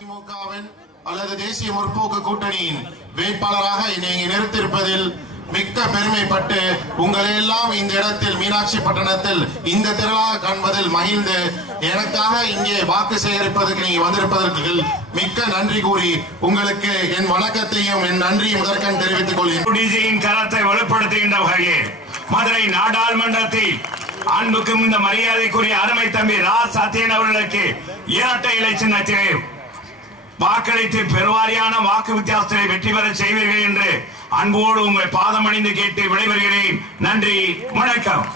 திமுகவின் அல்லது தேசிய முற்போக்கு கூட்டணியின் வேட்பாளராக என்னை நிறுத்தியிருப்பதில் மிக்க பெருமைப்பட்டு உங்களை எல்லாம் இந்த இடத்தில் மீனாட்சி பட்டணத்தில் இந்த திரளாக காண்பதில் மகிழ்ந்து எனக்காக இங்கே வாக்கு சேகரிப்பதற்கு நீங்க வந்திருப்பதற்கு மிக்க நன்றி கூறி உங்களுக்கு என் வணக்கத்தையும் என் நன்றியும் முதற்கண் தெரிவித்துக் கொள்கிறேன். கரத்தை வலுப்படுத்துகின்ற வகையில் மதுரை நாடாளுமன்றத்தில் அன்புக்கும் இந்த மரியாதைக்குரிய அருமை தம்பி ரா சத்யன் அவர்களுக்கு இரட்டை இலை சின்னத்திலே வாக்களித்து பெருவாரியான வாக்கு வித்தியாசத்தை வெற்றி பெற செய்வீர்கள் என்று அன்போடு உங்கள் பாதம் அணிந்து கேட்டு விடைபெறுகிறேன். நன்றி, வணக்கம்.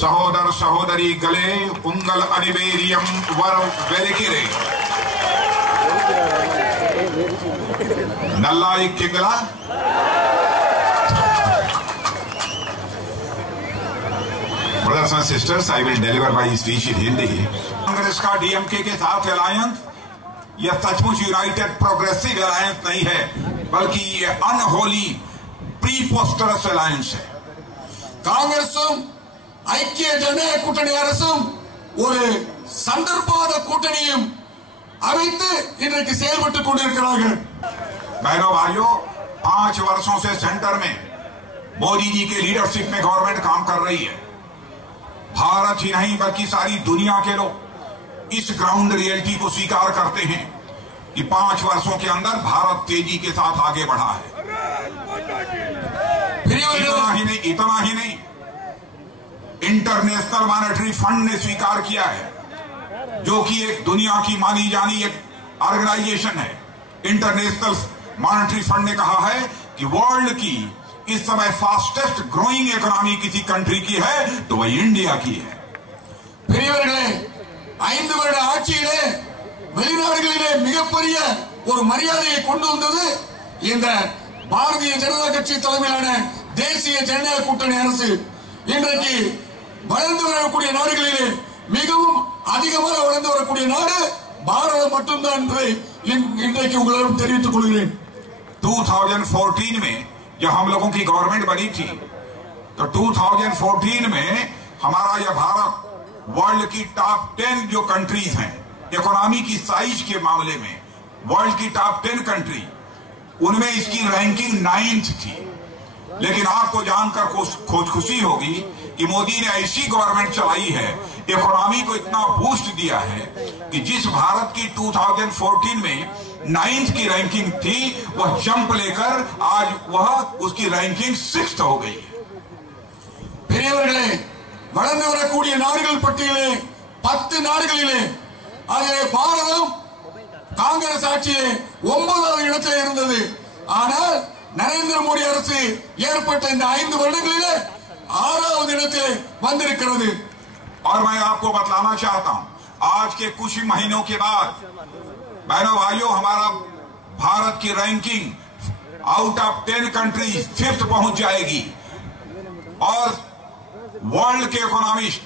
சகோதர சகோதரிகளே, உங்கள் அனைவரையும் வரவேற்கிறேன். நல்லா இருக்கீங்களா? Brothers and sisters, I will deliver my speech in Hindi. Congress का डीएमके के साथ अलायंस यह सचमुच यूनाइटेड प्रोग्रेसिव अलायंस नहीं है, बल्कि ये अनहोली प्रीपोस्टरस अलायंस है. காங்கிரசும் ஐக்கிய ஜனநாயக கூட்டணி அரசும் ஒரு சந்தர்ப்பவாத கூட்டணியும் அமைத்து இன்றைக்கு செயல்பட்டுக் கொண்டிருக்கிறார்கள். बहनों भाइयों, 5 वर्षों से सेंटर में मोदी जी के लीडरशिप में गवर्नमेंट काम कर रही है. भारत ही नहीं बल्कि सारी दुनिया के लोग इस ग्राउंड रियलिटी को स्वीकार करते हैं कि 5 वर्षों के अंदर भारत तेजी के साथ आगे बढ़ा है. इतना ही नहीं, इंटरनेशनल मॉनेटरी फंड ने स्वीकार किया है, जो कि एक दुनिया की मानी जानी एक ऑर्गेनाइजेशन है. इंटरनेशनल मॉनेटरी फंड ने कहा है कि वर्ल्ड की इस समय फास्टेस्ट ग्रोइंग इकोनॉमी किसी कंट्री की है तो वह इंडिया की है. பெரியவர்களே, 5 வருட ஆட்சியிலே வெளிநாடுகளிலே மிகப்பெரிய ஒரு மரியாதையை கொண்டு வந்தது இந்த பாரதிய ஜனதா கட்சி தலைமையிலான தேசிய ஜனநாயக கூட்டணி அரசு. இன்றைக்கு வளர்ந்து வரக்கூடிய நாடுகளிலே மிகவும் அதிகமாக வளர்ந்து வரக்கூடிய நாடு பாரதம் மட்டும்தான் என்பதை இன்றைக்கு உங்களிடம் தெரிவித்துக் கொள்கிறேன். 2014 में जब हम लोगों की गवर्नमेंट बनी थी तो 2014 में हमारा यह भारत वर्ल्ड की टॉप 10 जो कंट्रीज हैं इकोनॉमी की साइज के मामले में, वर्ल्ड की टॉप 10 कंट्री, उनमें इसकी रैंकिंग 9th थी. लेकिन आपको जानकर खुशी होगी कि मोदी ने ऐसी गवर्नमेंट चलाई है, इकोनॉमी को इतना बूस्ट दिया है कि जिस भारत की 2014 में 9th की रैंकिंग थी वह जंप लेकर आज वह उसकी रैंकिंग 6th हो गई है. பெரியவர்களே, வளர்ந்து வரக்கூடிய நாடுகள் பட்டியலே 10 நாடுகளிலே அதிலே பாரதம் காங்கிரஸ் ஆட்சியிலே 9வது இடத்தில் இருந்தது. ஆனால் நரேந்திர மோடி அரசு ஏற்பட்ட இந்த 5 வருடங்களிலே 6வது இடத்தில் வந்திருக்கிறது. और मैं आपको बतलाना चाहता हूं, आज के कुछ महीनों के बाद बहनों भाइयों, हमारा भारत की ranking out of 10 countries 5th पहुंच जाएगी. और वर्ल्ड के इकोनॉमिस्ट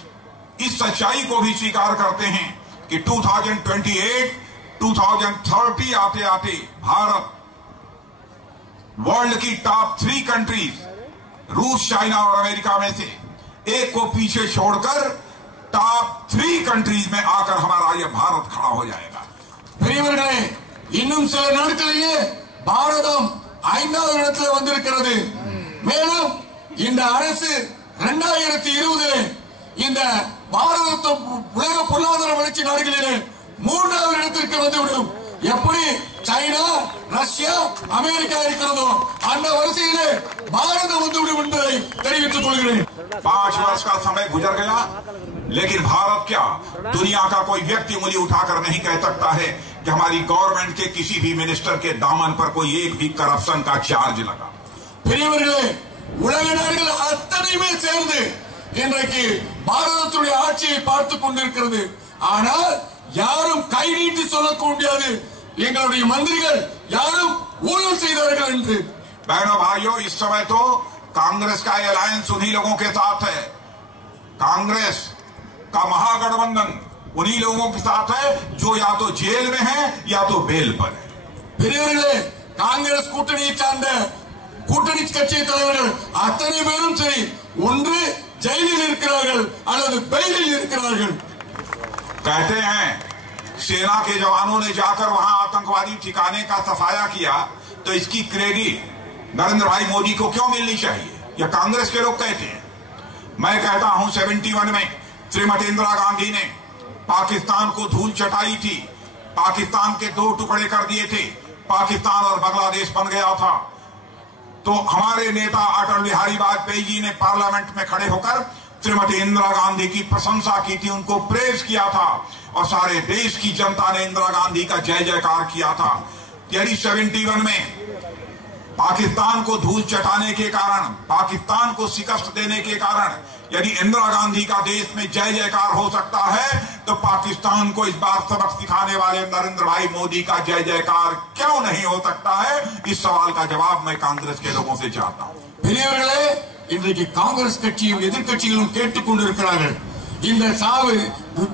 इस सच्चाई को भी स्वीकार करते हैं कि 2028, 2030 आते आते भारत वर्ल्ड की टॉप 3 कंट्रीज रूस, चाइना और अमेरिका में से एक को पीछे छोड़कर टॉप 3 कंट्रीज में आकर हमारा यह भारत खड़ा हो जाएगा. பெரியவர்களே, இன்னும் சில நாட்களிலே பாரதம் 5வது இடத்தில் வந்திருக்கிறது. மேலும் இந்த அரசு 2020 இந்த பாரத உலக பொருளாதார வளர்ச்சி நாடுகளிலே 3வது இடத்திற்கு வந்துவிடும். எப்படி சைனா, ரஷ்யா, அமெரிக்கா இருக்கிறதோ அந்த வரிசையிலே பாரதம் வந்துவிடும் என்பதை தெரிவித்துக் கொள்கிறேன். 5 वर्ष का समय गुजर गया, लेकिन भारत क्या, दुनिया का कोई व्यक्ति उंगली उठाकर नहीं कह सकता है कि हमारी गवर्नमेंट के किसी भी मिनिस्टर के दामन पर कोई एक भी करप्शन का चार्ज लगा. பெரியவர்களே, உலக நாடுகள் அத்தனையுமே சேர்ந்து இன்றைக்கு பாரதத்துடைய ஆட்சியை பார்த்துக் கொண்டிருக்கிறது. ஆனால் யாரும் கை நீட்டி சொல்ல முடியாது எங்களுடைய மந்திரிகள் யாரும் ஊழல் செய்தார்கள் என்று. बहनों भाइयों, इस समय तो कांग्रेस का अलायंस उन्हीं लोगों के साथ है. कांग्रेस का महागठबंधन उन्हीं लोगों के साथ है जो या तो जेल में है या तो बेल पर है. பெரியவர்களே, காங்கிரஸ் கூட்டணியை சார்ந்த கூட்டணி கட்சி தலைவர்கள் அத்தனை பேரும் சரி, ஒன்று ஜெயிலில் இருக்கிறார்கள் அல்லது பெயிலில் இருக்கிறார்கள். कहते हैं सेना के जवानों ने जाकर वहां आतंकवादी ठिकाने का सफाया किया, तो इसकी क्रेडिट नरेंद्र भाई मोदी को क्यों मिलनी चाहिए? यह कांग्रेस के लोग कहते हैं। मैं कहता हूं 71 में श्रीमती इंदिरा गांधी ने पाकिस्तान को धूल चटाई थी, पाकिस्तान के 2 टुकड़े कर दिए थे, पाकिस्तान और बांग्लादेश बन गया था। तो हमारे नेता अटल बिहारी वाजपेयी जी ने पार्लियामेंट में खड़े होकर श्रीमती इंदिरा गांधी की प्रशंसा की थी, उनको प्रेज किया था और सारे देश की जनता ने इंदिरा गांधी का जय जयकार किया था। यदि 71 में पाकिस्तान को धूल चटाने के कारण, पाकिस्तान को शिकस्त देने के कारण यदि इंदिरा गांधी का देश में जय जयकार हो सकता है, तो पाकिस्तान को इस बार सबक सिखाने वाले नरेंद्र भाई मोदी का जय जयकार क्यों नहीं हो सकता है? इस सवाल का जवाब मैं कांग्रेस के लोगों से चाहता हूं। இன்றைக்கு காங்கிரஸ் கட்சியும் எதிர்க்கட்சிகளும் கேட்டுக் கொண்டிருக்கிறார்கள். இந்த சாவு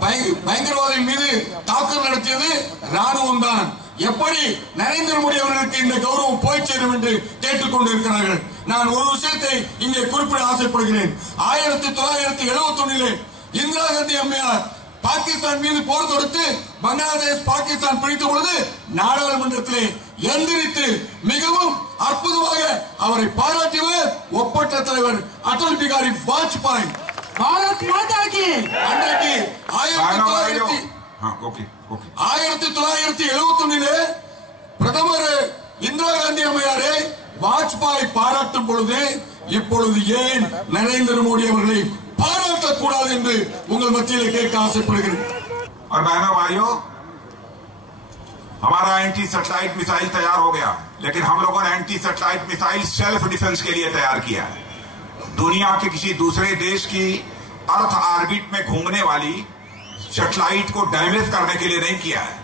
பயங்கரவாதிகள் மீது தாக்குதல் நடத்தியது ராணுவம் தான். எப்படி நரேந்திர மோடி அவர்களுக்கு இந்த கௌரவம் போய் சேரும் என்று கேட்டுக் கொண்டிருக்கிறார்கள். நான் ஒரு விஷயத்தை இங்கே குறிப்பிட ஆசைப்படுகிறேன். 1971 இந்திரா காந்தி அம்மையார் பாகிஸ்தான் மீது போர் தொடுத்து பங்களாதேஷ் பாகிஸ்தான் பிடித்த பொழுது நாடாளுமன்றத்திலே எந்திரித்து மிகவும் அற்புதமாக அவரை பாராட்டியவர் ஒப்பற்ற தலைவர் அடல் பிகாரி வாஜ்பாய். பாரத் மாதா கி. அன்றைக்கு 1971 பிரதமர் இந்திரா காந்தி அம்மையாரை வாஜ்பாய் பாராட்டும் பொழுது இப்பொழுது ஏன் நரேந்திர மோடி அவர்களை பாராட்டக்கூடாது என்று உங்கள் மத்தியில் கேட்க ஆசைப்படுகிறேன். और बहनों भाइयों, हमारा एंटी सैटेलाइट मिसाइल तैयार हो गया, लेकिन हम लोगों ने anti satellite missile self defence के लिए तैयार किया है। दुनिया के किसी दूसरे देश की अर्थ ऑर्बिट में घूमने वाली सैटेलाइट को डैमेज करने के लिए नहीं किया है,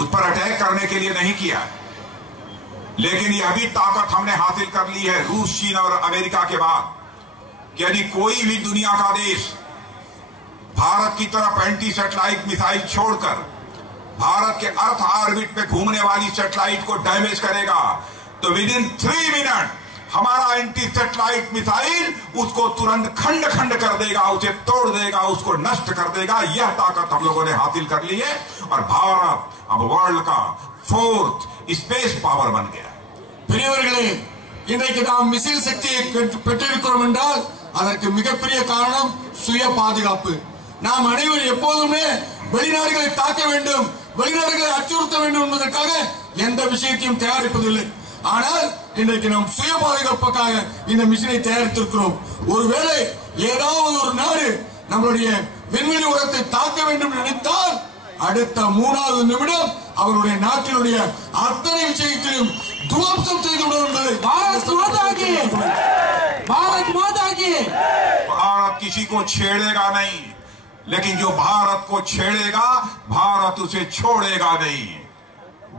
उस पर अटैक करने के लिए नहीं किया है। लेकिन यह भी ताकत हमने हासिल कर ली है रूस, चीन और अमेरिका के बाद, कि यदि कोई भी दुनिया का देश भारत की तरफ एंटी सैटेलाइट मिसाइल छोड़कर भारत के अर्थ ऑर्बिट में घूमने वाली सैटेलाइट को डैमेज करेगा, तो विद इन 3 मिनट हमारा एंटी सैटेलाइट मिसाइल उसको तुरंत खंड खंड कर देगा, उसे तोड़ देगा, उसको नष्ट कर देगा। यह ताकत हम लोगों ने हासिल कर ली है और भारत अब वर्ल्ड का 4th स्पेस पावर बन गया। பெரியவர்களே, இன்றைக்கு நாம் மிசைல் சக்தியை பெற்றிருக்கிறோம் என்றால் அதற்கு மிகப்பெரிய காரணம் சுய பாதுகாப்பு. நாம் அனைவரும் எப்போதுமே வெளிநாடுகளை தாக்க வேண்டும், வெளிநாடுகளை அச்சுறுத்த வேண்டும் என்பதற்காக எந்த விஷயத்தையும் தயாரிப்பதில்லை. ஆனால் இன்றைக்கு நாம் சுய பாதுகாப்புக்காக இந்த மிஷினை தயாரித்திருக்கிறோம். ஒருவேளை ஏதாவது ஒரு நாடு நம்மளுடைய விண்வெளி உலகத்தை தாக்க வேண்டும் நினைத்தால் அடுத்த 3வது நிமிடம் அவருடைய நாட்டினுடைய அத்தனை விஷயத்தையும் துவம்சம் செய்து விடும் என்பதை भारत माता की भारत किसी को छेड़ेगा नहीं, लेकिन जो भारत को छेड़ेगा भारत उसे छोड़ेगा नहीं.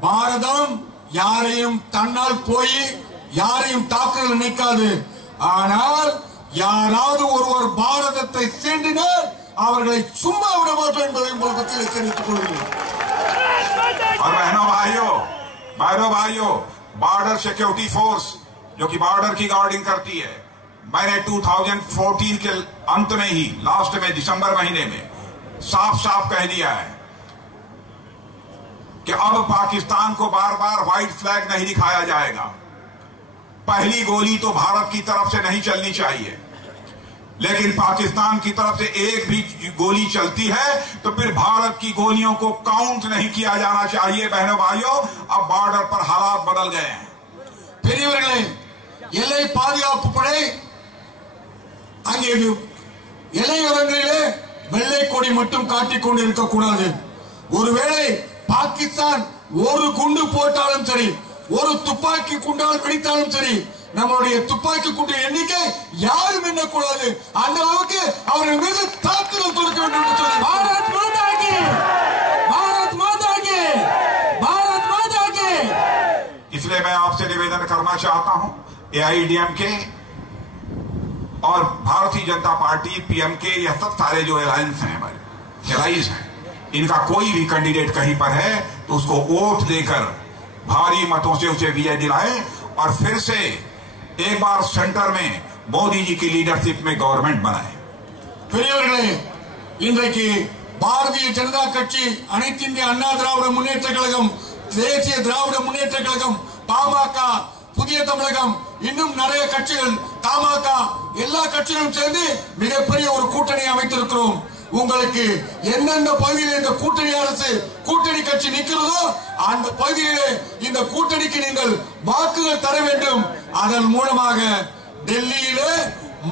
பாரதம் யாரையும் தன்னால் போய் யாரையும் தாக்க நினைக்காது. ஆனால் யாராவது ஒருவர் பாரதத்தை சீண்டினால் அவர்களை சும்மா விட மாட்டோம் என்பதை உங்கள் மத்தியில் எச்சரித்துக் கொள்கிறேன். और बहनों भाइयों, बॉर्डर सिक्योरिटी फोर्स जो कि बॉर्डर की गार्डिंग करती है, मैंने 2014 के अंत में ही, लास्ट में दिसंबर महीने में साफ साफ कह दिया है कि अब पाकिस्तान को बार बार व्हाइट फ्लैग नहीं दिखाया जाएगा. पहली गोली तो भारत की तरफ से नहीं चलनी चाहिए, लेकिन पाकिस्तान की तरफ से एक भी गोली चलती है तो फिर भारत की गोलियों को काउंट नहीं किया जाना चाहिए. बहनों भाइयों, अब बॉर्डर पर हालात बदल गए हैं. பெரியவர்களே, எல்லை பாதுகாப்பு படை அங்கே எல்லையோரங்களிலே வெள்ளை கொடி மட்டும் காட்டிக் கொண்டு இருக்கக்கூடாது. ஒருவேளை பாகிஸ்தான் ஒரு குண்டு போட்டாலும் சரி, ஒரு துப்பாக்கி குண்டால் வெடித்தாலும் சரி, நம்மளுடைய துப்பாக்கி குண்டு எண்ணிக்கை யாரும் எண்ணக்கூடாது. அந்த அளவுக்கு அவர்கள் மீது தாக்குதல் தொடுக்க வேண்டும் என்று சொல்லி भारत माता की इसलिए मैं आपसे निवेदन करना चाहता हूं, एआईएडीएमके और भारतीय जनता पार्टी, पीएमके, यह सब सारे जो एलायंस हैं, हमारे एलाइज हैं, इनका कोई भी कैंडिडेट कहीं पर है तो उसको वोट देकर भारी मतों से उसे विजय दिलाएं और फिर से एक बार सेंटर में मोदी जी की लीडरशिप में गवर्नमेंट बनाए. பெரியவர்களே, இன்றைக்கு பாரதிய ஜனதா கட்சி, அனைத்து இந்திய அண்ணா திராவிட முன்னேற்ற கழகம், தேசிய திராவிட முன்னேற்ற கழகம், பாமக, புதிய தமிழகம், இன்னும் நிறைய கட்சிகள், தமாக, எல்லா கட்சிகளும் சேர்ந்து மிகப்பெரிய ஒரு கூட்டணி அமைத்திருக்கிறோம். உங்களுக்கு எந்தெந்த பகுதியில் இந்த கூட்டணி அரசு, கூட்டணி கட்சி நிற்கிறதோ அந்த பகுதியிலே இந்த கூட்டணிக்கு நீங்கள் வாக்குகள் தர வேண்டும். அதன் மூலமாக டெல்லியிலே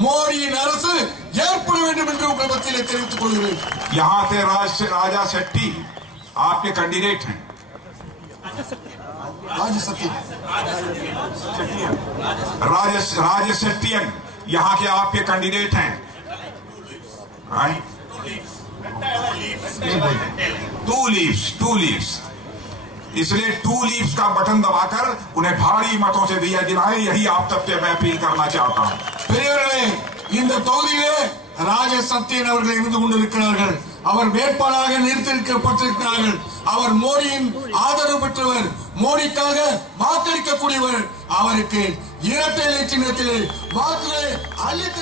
மோடியின் அரசு ஏற்பட வேண்டும் என்று உங்கள் மத்தியிலே தெரிவித்துக் கொள்கிறேன். यहाँ से राजा शेट्टी आपके कैंडिडेट हैं। राज शेट्टियन यहाँ के आपके कैंडिडेट हैं। टू लीव्स इसलिए टू लीव्स का बटन दबाकर उन्हें भारी मतों से दिया दिलाए, यही आप सबसे मैं अपील करना चाहता हूं। பெரியவர்களே, இந்த தொகுதியிலே ராஜ சத்தியன் அவர்கள் இருந்து கொண்டிருக்கிறார்கள். அவர் வேட்பாளராக நிறுத்தியிருக்கப்பட்டிருக்கிறார்கள். அவர் மோடியின் ஆதரவு பெற்றவர், மோடிக்காக வாக்களிக்கக்கூடியவர். அவருக்கு இரட்டை இலை சின்னத்திலே வாக்குகளை அளித்து